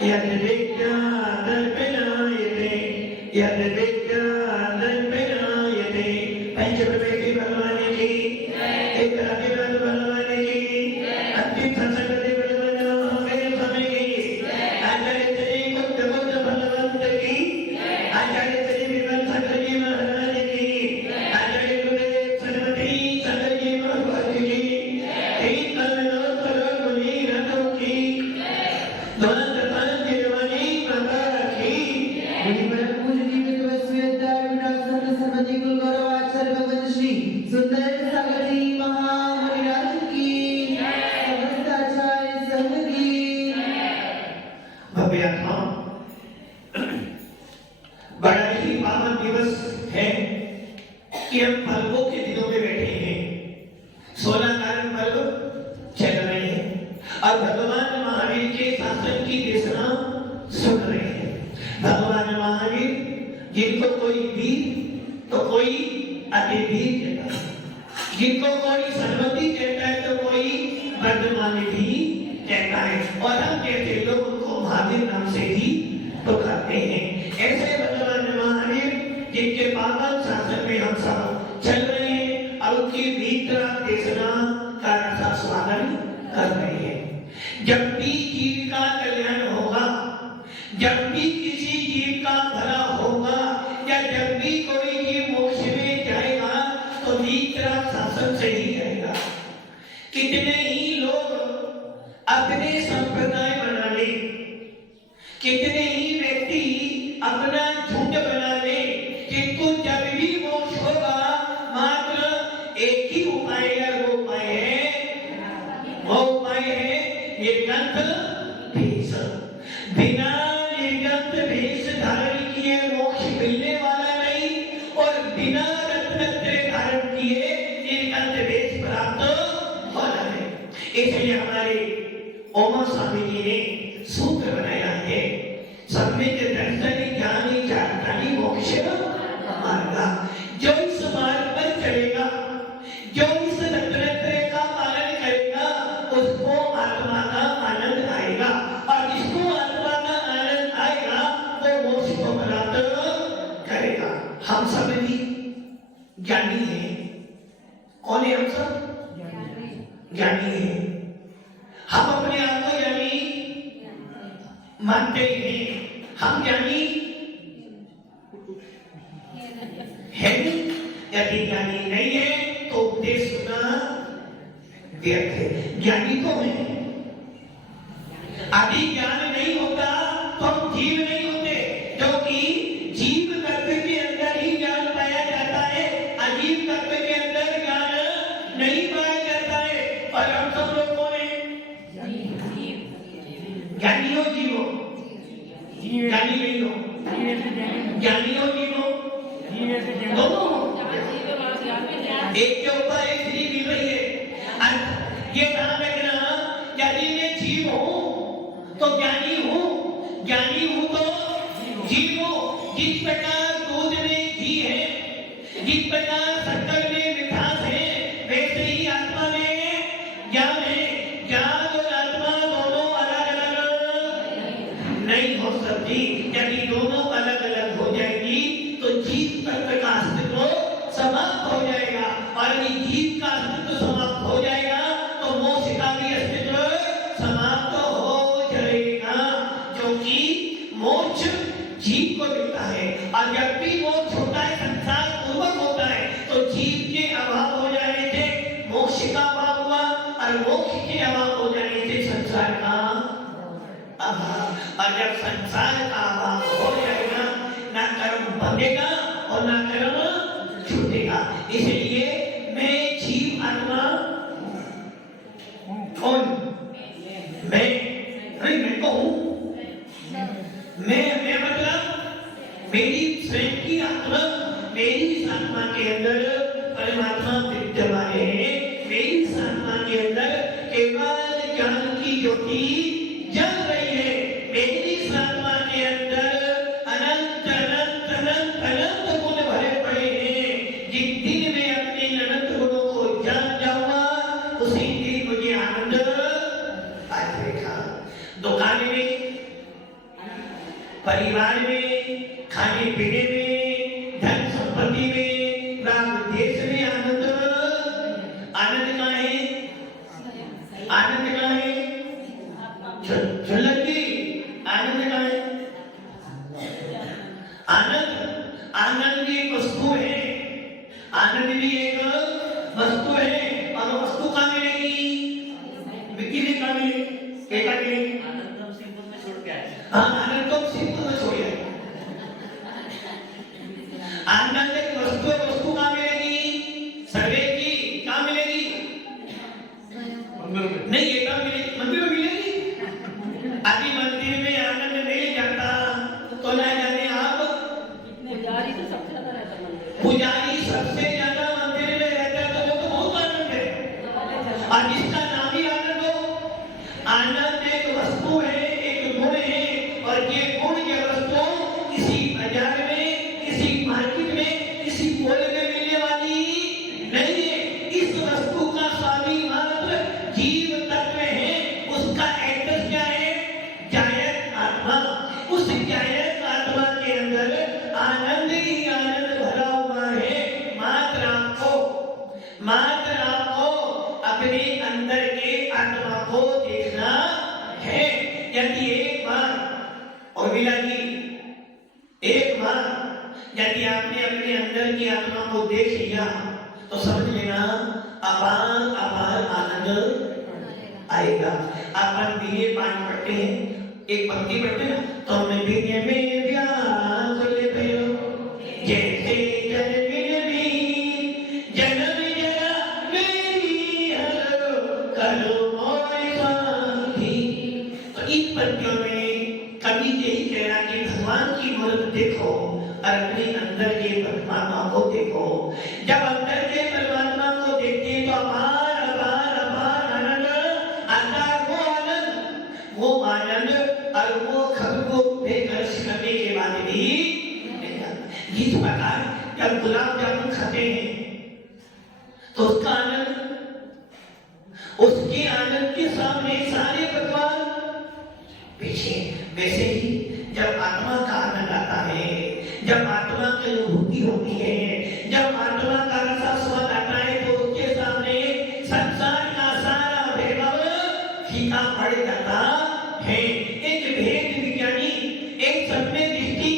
यद विज्ञानर्पिणायते यद विज्ञानर्पिणायते। पंचप्रवेशी भगवान की एक राधिनाथ भगवान की अंतिम संसर्गति भगवान मेरे समय की आचार्य श्री बुद्ध बुद्ध भगवंत की आचार्य श्री विमल शंकर जी महाराज की आचार्य गुरुदेव सरस्वती शंकर जी महाराज की तीन कलनोत्तर मुनि रथों की बड़ा ही पावन दिवस है कि हम पर्वों के दिनों में बैठे हैं। 16 कारण पर्व चल रहे हैं और भगवान महावीर के शासन की देशना सुन रहे हैं। भगवान महावीर जिनको कोई वीर तो कोई अतिवीर कहता है, जिनको कोई सरस्वती कहता है तो कोई वर्धमान भी कहता है और हम कहते लोग उनको महावीर नाम से ही पुकारते हैं। ऐसे भगवान महावीर जिनके पावन शासन में हम सब चल रहे हैं और उनकी भीतर देशना का स्वागत कर रहे हैं। जब भी जीव का कल्याण होगा, जब भी किसी जीव का भला होगा या जब भी कोई जीव मोक्ष में जाएगा तो भीतर शासन से ही जाएगा। कितने ही लोग अपने संप्रदाय बना ले, कितने ही व्यक्ति अपना झुंड बना ले, किंतु जब भी मोक्ष होगा मात्र एक ही उपाय है, वो उपाय है निर्गंथ भेष। बिना निर्गंथ भेष धारण किए मोक्ष मिलने वाला नहीं और बिना रत्नत्रय धारण किए निर्गंथ भेष प्राप्त होना है। इसलिए हमारे ओमा स्वामी जी ने सूत्र बनाया है, सम्यक दर्शन ज्ञानी चारितानि मोक्ष मार्ग। जो इस मार्ग पर चलेगा, जो इस रत्नत्रय का पालन करेगा उसको आत्मा का आनंद आएगा और जिसको आत्मा का आनंद आएगा वो मोक्ष को प्राप्त करेगा। हम सब भी ज्ञानी हैं। कौन है हम सब? ज्ञानी हैं। हम अपने आप को ज्ञानी मानते हैं। हम ज्ञानी है, यदि ज्ञानी नहीं है तो उपदेश सुनना व्यर्थ है। ज्ञानी तो है, अभी ज्ञान नहीं होता तो हम जीव नहीं होते, क्योंकि जीव तत्व के अंदर ही ज्ञान पाया जाता है, अजीव तत्व के अंदर ज्ञान नहीं पाया जाता है। और हम सब लोग कौन है? ज्ञानी हो जीव हो? ज्ञानी नहीं हो, ज्ञानी हो जीव हो, दोनों हो। एक के ऊपर एक फ्री मिल रही है। ये ध्यान रखना, यदि मैं जीव हूं तो ज्ञानी हूं, ज्ञानी हूं तो जीव हूं। जिस प्रकार दूध में घी है, जिस प्रकार शक्कर में मिठास है, वैसे ही आत्मा में ज्ञान है। ज्ञान और आत्मा दोनों अलग अलग नहीं हो सकती। यदि दोनों अलग अलग हो जाएगी तो जीव तत्व का अस्तित्व समाप्त हो जाएगा और यदि जीव का अस्तित्व समाप्त हो जाएगा तो मोक्ष का भी अस्तित्व समाप्त हो जाएगा, क्योंकि मोक्ष जीव को मिलता है और जब भी मोक्ष होता है संसार पूर्वक होता है तो जीव के अभाव हो जाने से मोक्ष का अभाव हुआ और मोक्ष के अभाव हो जाने से संसार का अभाव। और जब संसार का अभाव हो जाएगा ना कर्म बनेगा और ना कर्म छूटेगा। इसलिए मैं जीव आत्मा कौन? मैं कहूं, मैं मतलब मेरी स्वयं की आत्मा, मेरी इस आत्मा के अंदर परमात्मा विद्यमान है। मेरी इस आत्मा के अंदर केवल ज्ञान की ज्योति जल रही है। मेरी इस आत्मा के अंदर अनंत अनंत अनंत अनंत गुण भरे पड़े हैं। जिस दिन मैं अपने अनंत गुणों को जान जाऊंगा उसी दिन मुझे आनंद आएगा। दुकान में परिवार में, खाने पीने में, धन संपत्ति में, राग देश में आनंद। आनंद कहाँ है? आनंद कहाँ है? झलक की आनंद कहाँ है? आनंद, आनंद भी एक वस्तु है, आनंद भी एक वस्तु है। और वस्तु कहाँ मिलेगी? विक्की ने कहाँ मिलेगी? क्या मिलेगी? आनंद तो सिंपल में छोड़ के आए। हाँ, आनंद तो सिंपल में छोड़ आए। आनंद एक वस्तु है, वस्तु कहाँ मिलेगी? सर्वे की कहाँ मिलेगी? मंदिर में नहीं, ये कहाँ मिलेगी? मंदिर में मिलेगी। अभी मंदिर में आनंद नहीं जाता तो ना जाने आप। पुजारी तो सबसे ज्यादा रहता है मंदिर, पुजारी सबसे ज्यादा मंदिर में रहता है, तो वो तो बहुत आनंद है। और जिसका नाम ही आनंद हो। आनंद एक वस्तु है, एक गुण है, और ये गुण ये वस्तु किसी बाजार में, किसी मार्केट में, किसी मॉल में मिलने वाली नहीं है। इस वस्तु का स्वामी मात्र जीव तत्व है। उसका एड्रेस क्या है? जायक आत्मा। उस जायक आत्मा के अंदर आनंद ही आनंद भरा हुआ है। मात्र आपको अपने अंदर के आत्मा को देखना है। यदि एक बार, और मिला जी, एक बार यदि आपने अपने अंदर की आत्मा को देख लिया तो समझ लेना अपार अपार आनंद आएगा। अपन दिए पाठ पढ़ते हैं, एक पंक्ति पढ़ते हैं ना, तो मैं दिए में व्याकुल भयो जैसे जल बिन भी जन्म जरा मेरी हर करो मोर शांति। तो इन पंक्तियों में कवि यही कह रहा कि भगवान की मूर्त देखो और अपने अंदर के परमात्मा को देखो। जब अंदर के परमात्मा को देखते हैं तो अपार अपार अपार आनंद आता है। वो आनंद और वो खबर को देखकर करने के बाद भी नहीं आता। जिस प्रकार जब गुलाब जामुन खाते हैं तो उसका आनंद, उसके आनंद के सामने सारे पकवान पीछे। वैसे ही जब आत्मा का आनंद आता है, जब आत्मा की अनुभूति होती है, जब आत्मा का रसास्वाद आता है, तो उसके सामने संसार का सारा वैभव फीका पड़ जाता है। एक भेद विज्ञानी, एक सत्य दृष्टि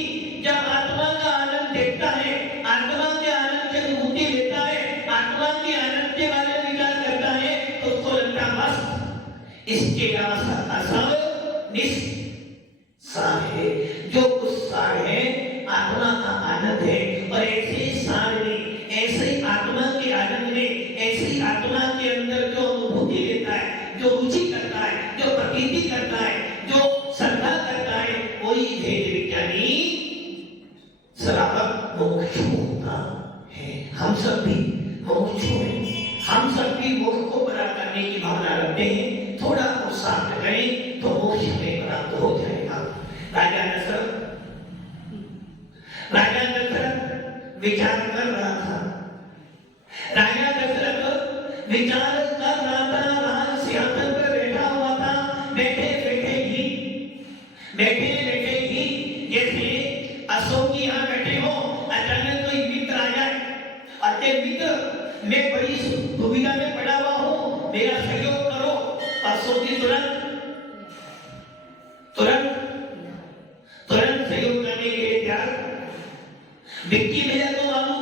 जब आत्मा का आनंद देखता है, आत्मा के आनंद की अनुभूति लेता है, आत्मा के आनंद के बारे में विचार करता है, तो उसको लगता है बस इसके अलावा सबका सब निस्सार है। जो कुछ सार है आत्मा का आनंद है। और ऐसे सार में, ऐसे आत्मा के आनंद में, ऐसी आत्मा के अंदर जो अनुभूति लेता है, जो रुचि करता है, जो प्रतीति करता है, जो श्रद्धा करता है, वही भेद विज्ञानी सरापक मोक्ष होता है। हम सब भी मोक्ष हैं, हम सब भी मोक्ष को प्राप्त करने की भावना रखते हैं। थोड़ा और शांत करें तो मोक्ष में प्राप्त हो जाएगा। राजा दशरथ विचार कर रहा था। राजा दशरथ विचार कर रहा था, राज सिंहासन पर बैठा हुआ था। बैठे बैठे ही जैसे अशोक जी यहाँ बैठे हो, अचानक कोई मित्र आ जाए, अरे मित्र मैं बड़ी दुविधा में पड़ा हुआ हूँ, मेरा सहयोग करो। अशोक जी तुरंत सहयोग करने के लिए तैयार। विक्की भैया को मालूम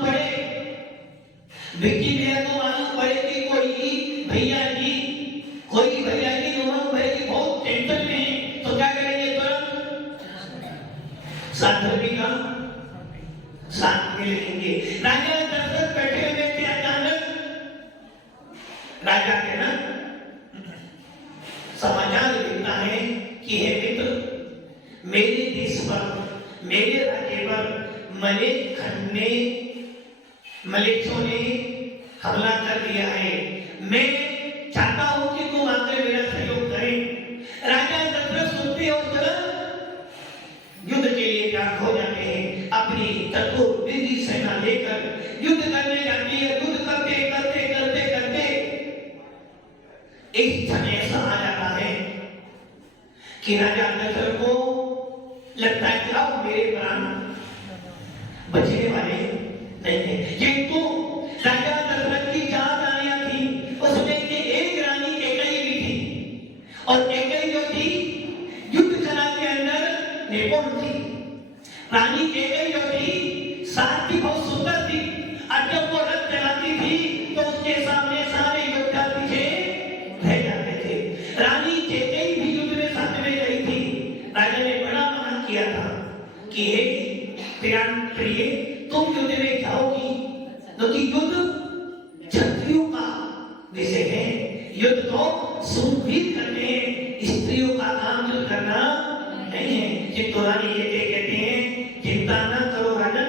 पड़े कि कोई भैया जी बहुत टेंशन में है, तो क्या करेंगे? तुरंत साधर्मी का साथ में लिखेंगे। राजा दशरथ बैठे हुए थे, अचानक राजा के ना समाचार मिलता है कि हे मित्र, मेरे देश पर, मेरे राज्य पर मलेच्छों ने हमला कर दिया है। मैं चाहता हूं कि तुम आकर मेरा सहयोग करें। राजा दशरथ सुनते और तुरंत युद्ध के लिए तैयार हो जाते हैं। अपनी चतुर विधि सेना लेकर युद्ध करने जाती है। युद्ध करते करते करते करते एक क्षण ऐसा आ जाता है कि राजा दशरथ को लगता है कि अब मेरे प्राण बचने वाले नहीं है। किंतु राजा दशरथ की 4 रानियां थी, उसमें से एक रानी कैकेयी भी थी, और कैकेयी जो थी युद्ध कला के अंदर निपुण थी। रानी कैकेयी जो थी साथ ही बहुत सुंदर थी, और जब वो रथ चलाती थी तो उसके सामने सारे योद्धा पीछे रह जाते थे। रानी कैकेयी भी युद्ध में साथ में गई थी। राजा ने बड़ा मना किया था कि हे प्रिय, तुम युद्ध में जाओगी, क्योंकि युद्ध क्षत्रियों का विषय है। युद्ध तो शूरवीर करते हैं, स्त्रियों का काम युद्ध करना नहीं है। किंतु रानी ये कहते हैं, चिंता न करो राजन,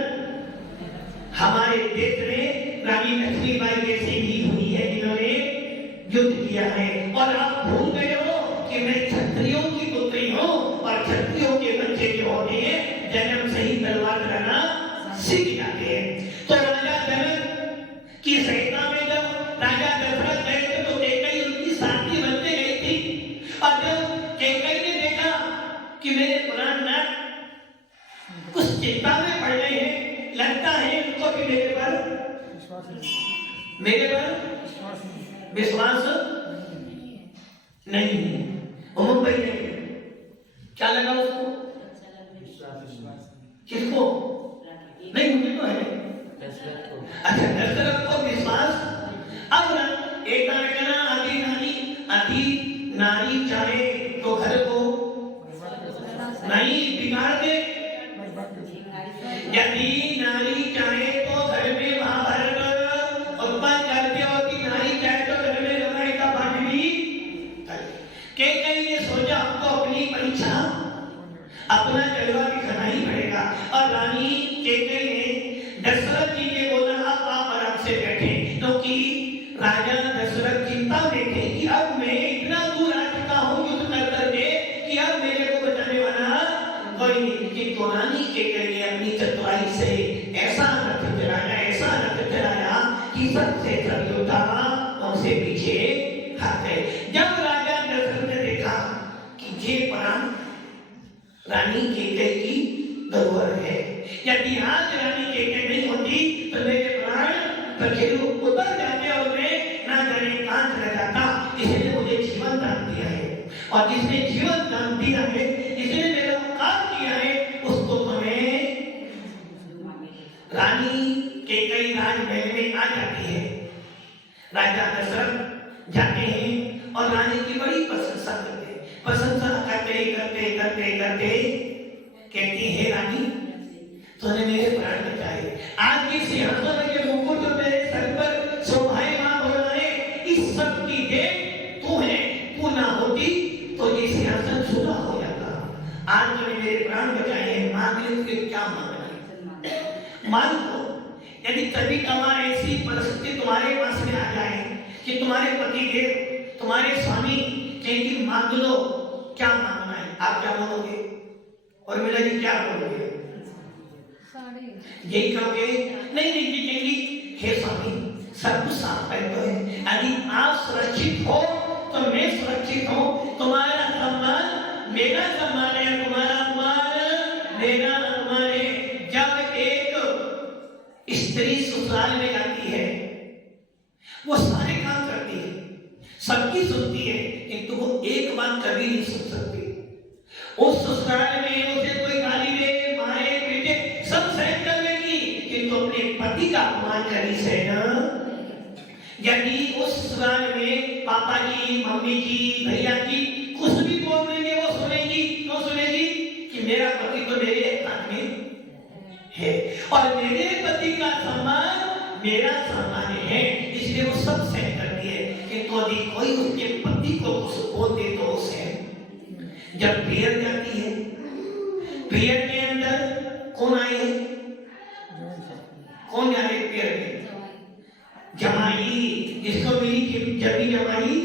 हमारे देश में रानी लक्ष्मीबाई जैसी भी हुई है जिन्होंने युद्ध किया है, और आप भूल गए हो कि मैं क्षत्रियों की पुत्री हूँ, और क्षत्रियों के बच्चे जो होते हैं जन्म से ही तलवार चलाना सीख जाते हैं। तो राजा जनक की सहायता में जब राजा दशरथ गए थे तो कैकेयी उनकी साथी बनते गई थी, और जब कैकेयी ने देखा कि मेरे प्राणनाथ कुछ चिंता में पड़ गए हैं, लगता है उनको कि मेरे पर विश्वास नहीं है। उमंग भाई ने क्या लगा उसको? किसको? नहीं, मुझे तो है। अच्छा, दशरथ को विश्वास। अब एक आदि नारी चाहे तो घर को नहीं बिगाड़ दे, यदि नारी चाहे तो घर में महाभारत उत्पन्न करती होती, नारी चाहे तो घर में लड़ाई का पाठ भी करे। कैकेयी ने सोचा हमको अपनी परीक्षा, अपना जलवा दिखाना ही पड़ेगा, और रानी कैकेयी ने दशरथ जी ने बोला अब आप आराम से बैठे, क्योंकि राजा दशरथ चिंता में थे कि अब मैं इतना दूर आ चुका हूँ युद्ध कर करके कि अब मेरे को बचाने वाला कोई नहीं। किंतु रानी कैकेयी ने अपनी चतुराई से ऐसा रथ चलाया कि सबसे सब योद्धा उनसे पीछे हट गए। जब राजा दशरथ ने देखा कि ये प्राण रानी कैकेयी की धरोहर है, यदि आज रानी कैकेयी नहीं होती तो मेरे प्राण पखेरु उतर जाते और मैं ना जाने कहां चला जाता। इसने मुझे जीवन दान दिया है, और जिसने जीवन दान दिया है, जिसने मेरा उपकार किया है, उसको तो मैं। रानी कैकेयी राजमहल में आ जाती है। राजा दशरथ जाते हैं और रानी की बड़ी प्रशंसा करते कहती है, रानी तूने मेरे प्राण बचाए। आज के सिंहासन के मुकुट जो मेरे सर पर शोभायमान हो रहा है, इस सब की देन तू है। तू ना होती तो ये सिंहासन छूटा हो जाता। आज तूने मेरे प्राण बचाए हैं, मांग ले, तुझे क्या मांगना है मांग लो। यदि कभी कभार ऐसी परिस्थिति तुम्हारे पास में आ जाए कि तुम्हारे पति देव, तुम्हारे स्वामी कहेंगे मांग लो, क्या मांगना है, आप क्या बोलोगे? और मेरा जी क्या बोलोगे? यही कहोगे? नहीं, कहेंगी हे स्वामी सब कुछ साफ है, यदि आप सुरक्षित हो तो मैं सुरक्षित हूँ। तुम्हारा सम्मान मेरा सम्मान है, तुम्हारा अपमान मेरा अपमान है। जब एक स्त्री ससुराल में जाती है, वो सारे काम करती है, सबकी सुनती है, किंतु वो एक बात कभी नहीं सुन सकती। उस ससुराल में उसे कोई गाली दे, मारे, पीटे, सब सहन कर लेगी, किंतु अपने पति का अपमान कभी सहन। यदि उस ससुराल में पापा जी, मम्मी जी, भैया जी कुछ भी बोल देंगे, वो सुनेगी। क्यों सुनेगी? कि मेरा पति तो मेरे हाथ में है, और मेरे पति का सम्मान मेरा सम्मान है, इसलिए वो सब सहन करती है। किंतु यदि कोई उसके पति को कुछ बोल दे तो उसे जब प्रेयर जाती है, प्रेयर के अंदर कौन आए हैं? कौन जा रहे प्रेयर में? जमाई, जिसको मिली जबी जमाई।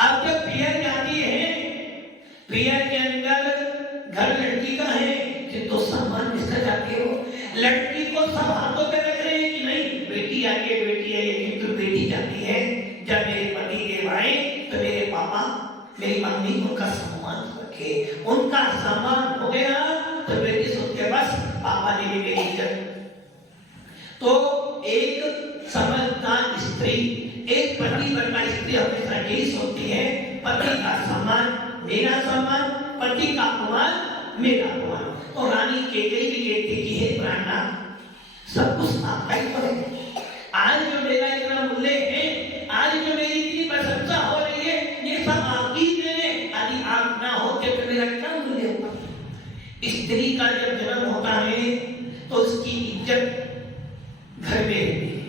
अब जब प्रेयर जाती है, प्रेयर के अंदर घर लड़की का है, तो सम्मान किसका जाती हो? लड़की को सब हाथों पे रख रहे हैं कि नहीं बेटी आई है, किंतु बेटी जाती है। जब मेरे पति देव आए तो मेरे पापा मेरी मम्मी उनका सम्मान रखे, उनका सम्मान हो गया तो बेटी सोचते बस पापा ने भी मेरी इज्जत। तो एक समझदार स्त्री, एक पति बनना स्त्री हमेशा यही सोचती है पति का सम्मान मेरा सम्मान, पति का अपमान मेरा अपमान। तो रानी केकई भी कहती कि हे प्राणनाथ सब कुछ आपका ही तो है, आज जो मेरा इतना मूल्य है, आज जो मेरी इतनी प्रशंसा हो रही है, ये सब आपकी देन है। यदि आप ना होते तो मेरा क्या मूल्य होता। स्त्री का जब जन्म होता है तो उसकी इज्जत घर में रहती है,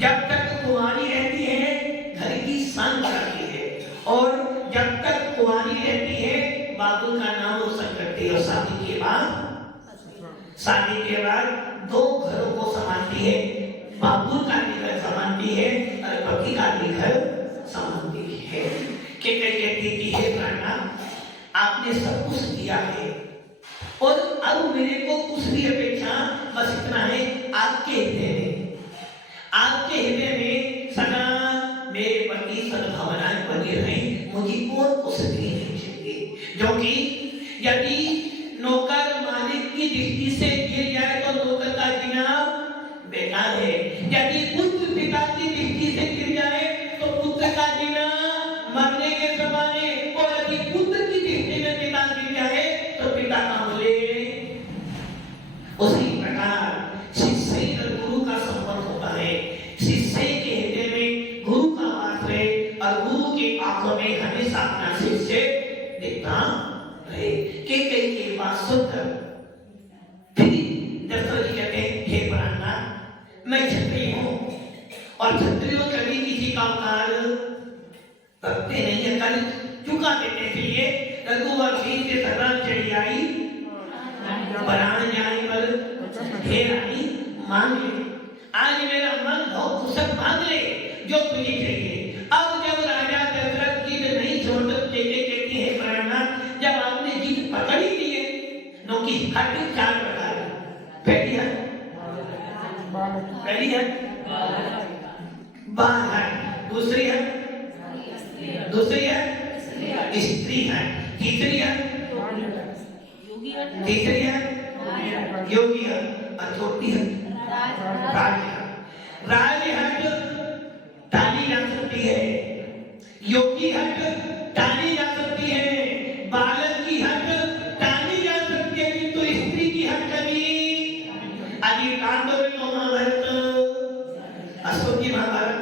जब तक कुंवारी रहती है घर की शान करती है, और जब तक कुंवारी रहती है बाबू का नाम रोशन करती है, और शादी के बाद दो घरों को संभालती है, बाबू का भी घर संभालती है और पति का भी घर संभालती है। कहती कि हे प्राणनाथ आपने सब कुछ दिया है और अब मेरे को कुछ भी अपेक्षा बस इतना है आपके हृदय में, आपके हृदय में सदा मेरे पति सद्भावनाएं बनी रहें, मुझे और कुछ भी नहीं चाहिए। जो कि यदि नौकर मालिक की दृष्टि से गिर जाए तो नौकर का जीना बेकार है, यदि पुत्र पिता की दृष्टि से गिर जाए तो पुत्र का जीना मरने के समान है, और यदि पुत्र की दृष्टि में पिता गिर जाए तो पिता का मूल्य। उसी प्रकार शिष्य और गुरु का संबंध होता है, शिष्य के हृदय में गुरु का वास है और गुरु की आंखों में हमेशा अपना शिष्य दिखता रहे। के बात सुनकर फिर दशरथ जी कहते हैं हे प्राणनाथ मैं क्षत्रिय हूं और क्षत्रिय कभी किसी का उपकार करते नहीं है, कर चुका देने के लिए रघुवर जी से सदा चढ़ी आई बरान जाने पर हे रानी मांग ले, आज मेरा मन बहुत कुशल मांग ले जो तुझे चाहिए। अब जब राजा दशरथ जी ने नहीं छोड़कर कहती है प्राणनाथ जब आपने जीत पकड़ ही दी है नौकी हट चार प्रकार, पहली है बाल है, दूसरी है स्त्री है, तीसरी है योगी है, और चौथी है राजहट डाली जा सकती है, योगी हट डाली जा सकती है, बालक की हट डाली जा सकती है, किंतु स्त्री की हट कभी आदि कांडों में महाभारत अशोक की महाभारत।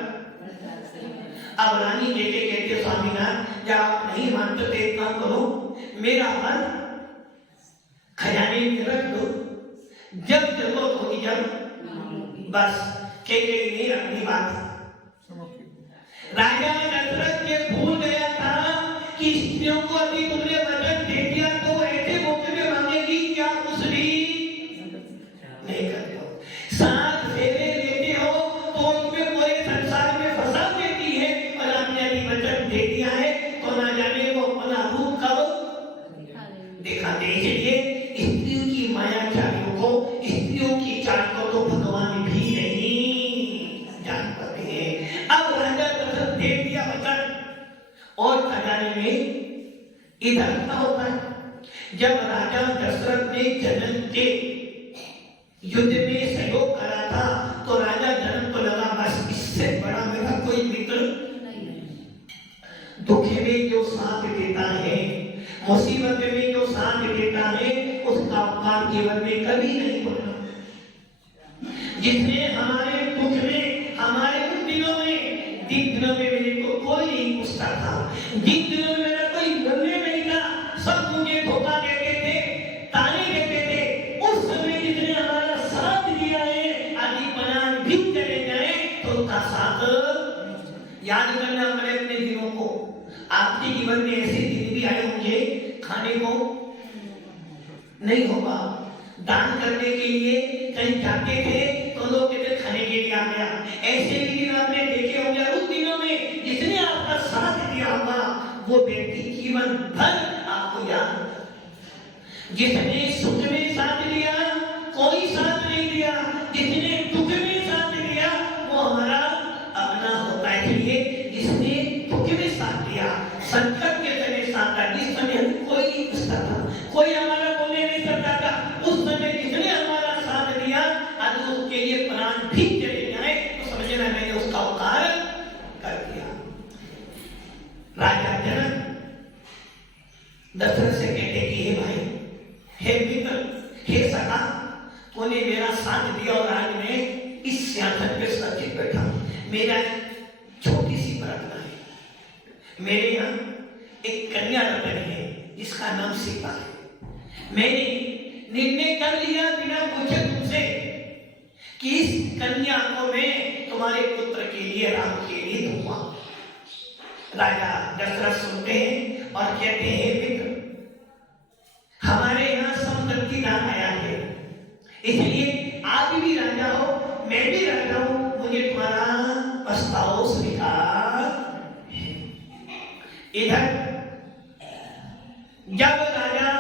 अब रानी कहते स्वामीनाथ जब आप नहीं मानते तो एक काम करो मेरा मन खजाने में रख दो, जब जरूरत होगी जब बस नहीं अपनी बात। राजा दशरथ ये भूल गया था कि स्त्रियों को अभी तुमने वचन दे दिया तो ऐसे मौके में मांगेगी क्या कुछ भी नहीं करते हो, साथ फेरे लेते हो तो तुम्हें पूरे संसार में फंसा देती है, और आपने अभी वचन दे दिया है तो ना जाने वो अपना रूप कब दिखाते हैं। इसलिए स्त्रियों की माया चालियों को, स्त्रियों की चाल को तो भगवान भी नहीं जान पाते हैं। अब राजा दशरथ दे दिया वचन, और खजाने में इधर क्या होता है जब राजा दशरथ ने जनक के युद्ध में सहयोग करा था तो राजा जनक को लगा बस इससे बड़ा मेरा कोई मित्र दुख में जो साथ देता है, मुसीबत में जो साथ देता है उसका उपकार जीवन में कभी नहीं होना। जिसने हमारे दुख में, हमारे उन दिनों में, जिन दिनों में मेरे को कोई नहीं पूछता था, जिन दिनों में मेरा कोई मूल्य नहीं था, सब मुझे धोखा देते थे, ताने देते थे, उस समय जिसने हमारा साथ दिया है आदि बनान भी चले जाए तो उसका साथ याद करना पड़े अपने दिनों को। आपके जीवन में ऐसे दिन भी आए होंगे खाने को नहीं होगा, दान करने के लिए कहीं जाते थे तो लोग कहते खाने के लिए आ गया, ऐसे भी दिन आपने देखे होंगे। उस दिनों में जिसने आपका साथ दिया होगा वो व्यक्ति जीवन भर आपको याद, जिसने सुख में साथ दिया कोई साथ नहीं दिया, जिसने दुख में साथ दिया वो हमारा अपना होता है। इसलिए जिसने दुख में साथ दिया, संकट के समय साथ था, जिस समय कोई नहीं पूछता था, कोई हमारा बोलने नहीं सकता था, उस समय जिसने हमारा साथ दिया, आज उसके लिए प्राण भी चले जाए तो समझना मैंने उसका उपकार कर दिया। राजा जनक दशरथ से कहते कि हे भाई, हे मित्र, हे सखा, तूने मेरा साथ दिया और आज मैं इस सिंहासन पे सुरक्षित बैठा। मेरा छोटी सी प्रार्थना है, मेरे यहाँ एक कन्या रतन है जिसका नाम सीता है। मैंने निर्णय कर लिया बिना पूछे तुमसे कि इस कन्या को मैं तुम्हारे पुत्र के लिए, राम के लिए दूंगा। राजा दशरथ सुनते हैं और कहते हैं मित्र, हमारे यहाँ समदत्ति दान आया है, इसलिए आप भी राजा हो, मैं भी राजा हूं, मुझे तुम्हारा प्रस्ताव स्वीकार है। इधर जब राजा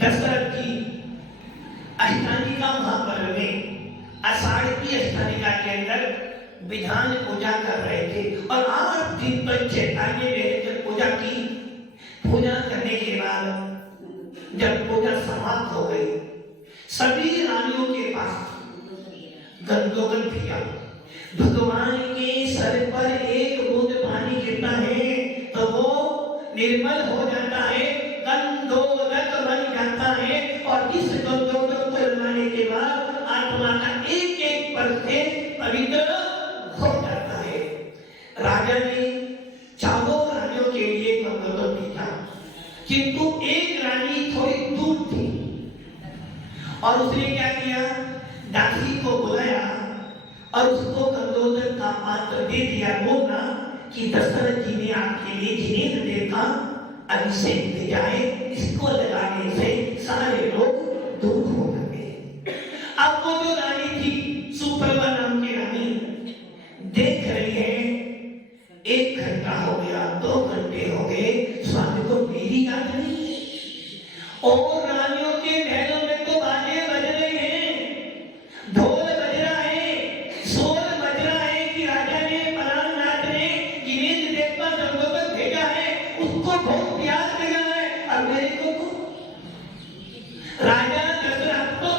दशरथ जी अष्टानिका महापर्व में आषाढ़ की अष्टानिका के अंदर विधान पूजा कर रहे थे और 8 दिन तक चैतन्य में पूजा की। पूजा करने के बाद जब पूजा समाप्त हो गई, सभी रानियों के पास गंदोगन पिया। भगवान के सर पर एक बूंद पानी गिरता है तो वो निर्मल हो जाता है, गंधोदक बन जाता है और इस गंधोदक को लगाने के बाद आत्मा का एक एक परसे पवित्र हो जाता है। राजा ने चारों रानियों के लिए गंधोदक पीता, किंतु एक रानी थोड़ी दूर थी और उसने क्या किया, दासी को बुलाया और उसको गंधोदक का पात्र दे दिया। बोला कि दशरथ जी ने आपके लिए जिनेंद्र देव का अभिषेक भेजा है, इसको लगाने से सारे लोग दूर हो गए। अब वो जो रानी थी, सुप्रभा नाम की रानी, देख रही है 1 घंटा हो गया, 2 घंटे हो गए, स्वामी को मेरी याद नहीं। और रानियों के महलों में तो बाजे बज रहे हैं, ढोल बज रहा है, शोर बज रहा है कि राजा ने, परानाथ ने जिनेंद्र देव का गंधोदक भेजा है, उसको बहुत प्यार लगा है। और मेरे को तो राजा दशरथ तो,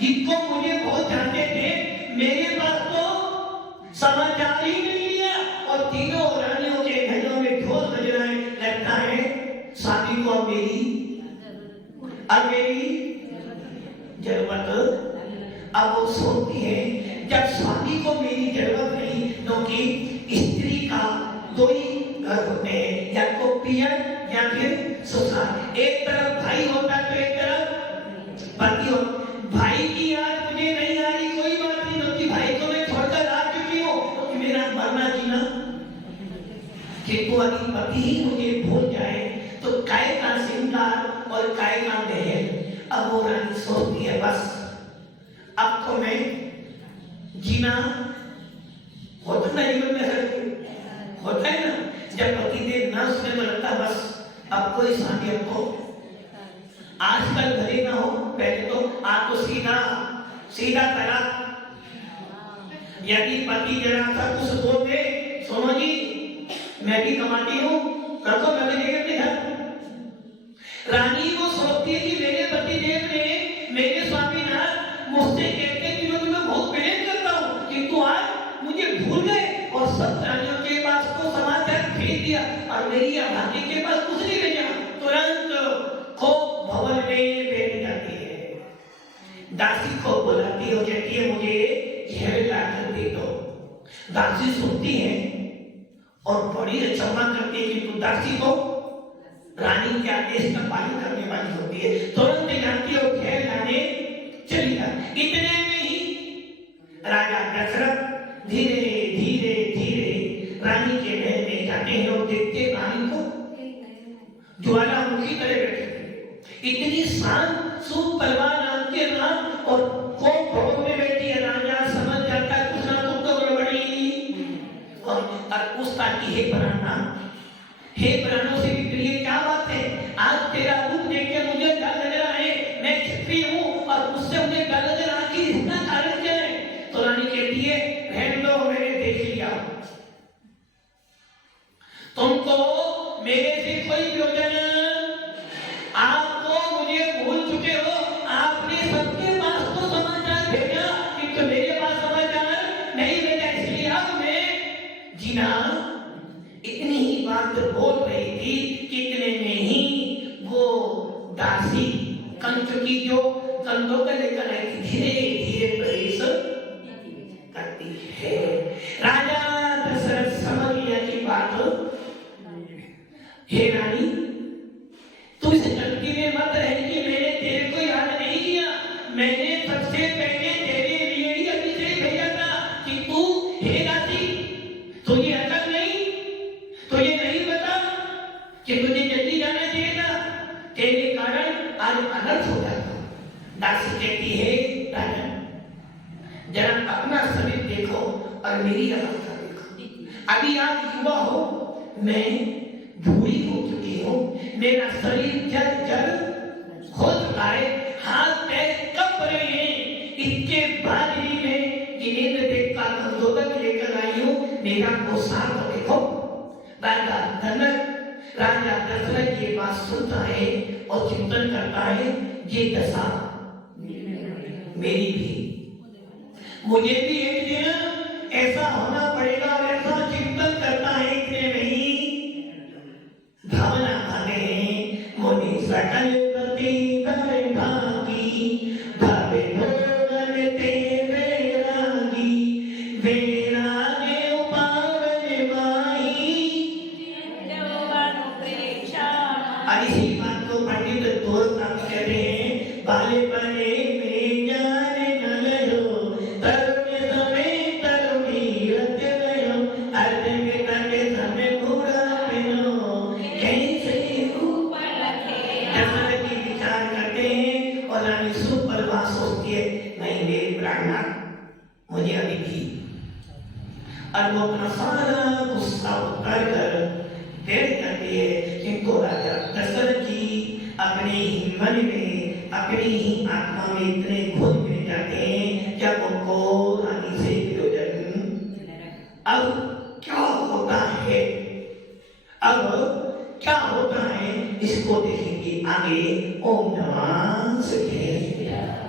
जिनको मुझे बहुत जानते थे, मेरे पास तो समाचार ही नहीं लिया और तीनों रानियों के महलों में ढोल बज रहा है। लगता है शादी को अब मेरी जरूरत। अब वो सोचती है जब स्वामी को मेरी जरूरत नहीं, क्योंकि स्त्री का 2 ही घर होते हैं, या तो पियर या फिर ससुराल। एक तरफ भाई होता है तो एक तरफ पति हो। भाई की याद मुझे नहीं आ रही, कोई बात नहीं, क्योंकि भाई को मैं छोड़कर आ चुकी हूँ, क्योंकि मेरा मरना जीना, किंतु अगर पति ही मुझे भूल जाए तो काय का श्रृंगार और काय का दहेज। अब वो रानी सोचती है बस अब तो मैं जीना होता ना, जीवन में होता है ना, जब पति देव ना सुने तो लगता बस अब कोई शादी हमको आजकल भले ना हो, पहले तो आप तो सीधा तलाक। यदि पति जरा सा कुछ बोल दे, सुनो जी मैं भी कमाती हूँ, रखो मैं भी देखते हैं। रानी को सोचती है कि मेरे पति देव ने, मेरे स्वामीनाथ मुझसे कहते कि मैं तुम्हें बहुत प्रेम करता हूँ, किंतु आज मुझे भूल गए और सब रानियों के पास तो समाचार भेज दिया और मेरी अभागी के पास कुछ नहीं भेजा। तुरंत को भवन में बैठ जाती है, दासी को बुलाती हो, कहती है मुझे जहर लाकर दे दो। दासी सुनती है और बड़ी अचंभा करती है, किंतु दासी को रानी के आदेश का पालन करने वाली होती है, तुरंत जानती है और जहर लाने चली जाती। इतने में ही राजा दशरथ धीरे धीरे धीरे रानी के महल में जाते हैं और देखते रानी को ज्वालामुखी तरह बैठे, इतनी शांत सुप्रभा नाम के नाम, और कौन भवन में बैठी है। राजा समझ जाता है कुछ ना कुछ तो गड़बड़ी, और पूछता कि हे प्राणों से भी प्रिय क्या बात है, आज तेरा रूप देख के मुझे डर लग रहा है, मैं क्षत्रिय हूँ और मुझसे मुझे डर लग रहा है कि इसका कारण क्या है। तो रानी कहती है रहने दो, मैंने देख लिया, तुमको मेरे से रानी तू इस गलती में मत रह कि मैंने तेरे को याद नहीं किया। मैंने सबसे पहले तेरे लिए ही अभिषेक भेजा था कि तू हे दासी, तुझे अकल नहीं, तुझे नहीं पता कि तुझे जल्दी जाना चाहिए था, तेरे कारण आज अनर्थ हो जाता। दासी कहती है राजन, जरा अपना शरीर देखो और मेरी अवस्था देखो। अभी आप युवा हो, मैं बूढ़ी हो चुकी हूँ, मेरा शरीर जल जल हो चुका है, हाथ पैर कब रहे हैं। इसके बाद भी मैं जिनेंद्र देव का संशोधक लेकर आई हूँ, मेरा पोशाक को देखो। राजा जनक राजा दशरथ ये बात सुनता है और चिंतन करता है, ये दशा मेरी भी, मुझे भी एक दिन ऐसा होना पड़ेगा। ऐसा चिंतन करता है, इतने में ही भावना भागे मुनि सकल गति करे भागी, भावे भोगन ते वैरागी, वैरागे उपागन माही। अब इसी बात को पंडित दोष प्राप्त कर रहे हैं। बाले बने मुझे अभी भी और वो अपना सारा गुस्सा उतार कर देर करती है, किंतु राजा दशरथ जी अपने ही मन में, अपनी ही आत्मा में इतने घुल मिल जाते हैं जब उनको रानी से विरोधन। अब क्या होता है, अब क्या होता है इसको देखेंगे आगे। ओम नमः शिवाय।